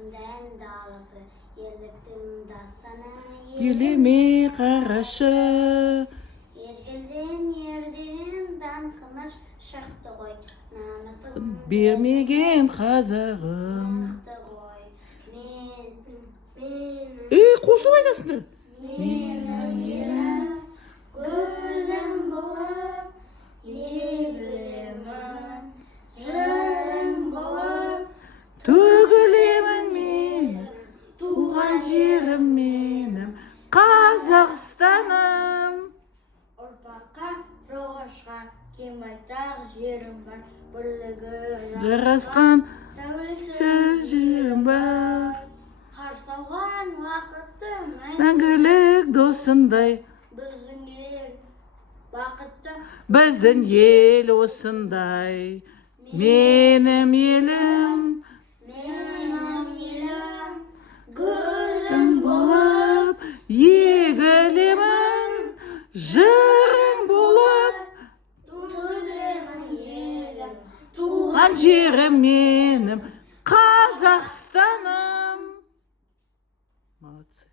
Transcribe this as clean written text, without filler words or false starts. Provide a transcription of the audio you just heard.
Ертімден даласы, ерліктің дастаны, елеме қарашы. Ежелден ерден даңқымыз шықты ғой, намысын Бермеген қазағым. мықты ғой. Қосылып айтасыңдар. Менің елім, гүлім болып, егілемін, жырым болып, Төгілемін менің, туған жерім менің, Қазақстаным. ұрпаққа жоғашқа кем айтар жерім бар, бірлігі Жарасқан тәуелсіз сөз жерім бар. қарсы алған уақытты Мәңгілік досындай, біздің ел бақытты. біздің ел осындай. Менің елім, Менің елім, гүлім болып, егілемін, жырың болып, тудыремін елім, туған жерім менің, Қазақстаным. Молодцы.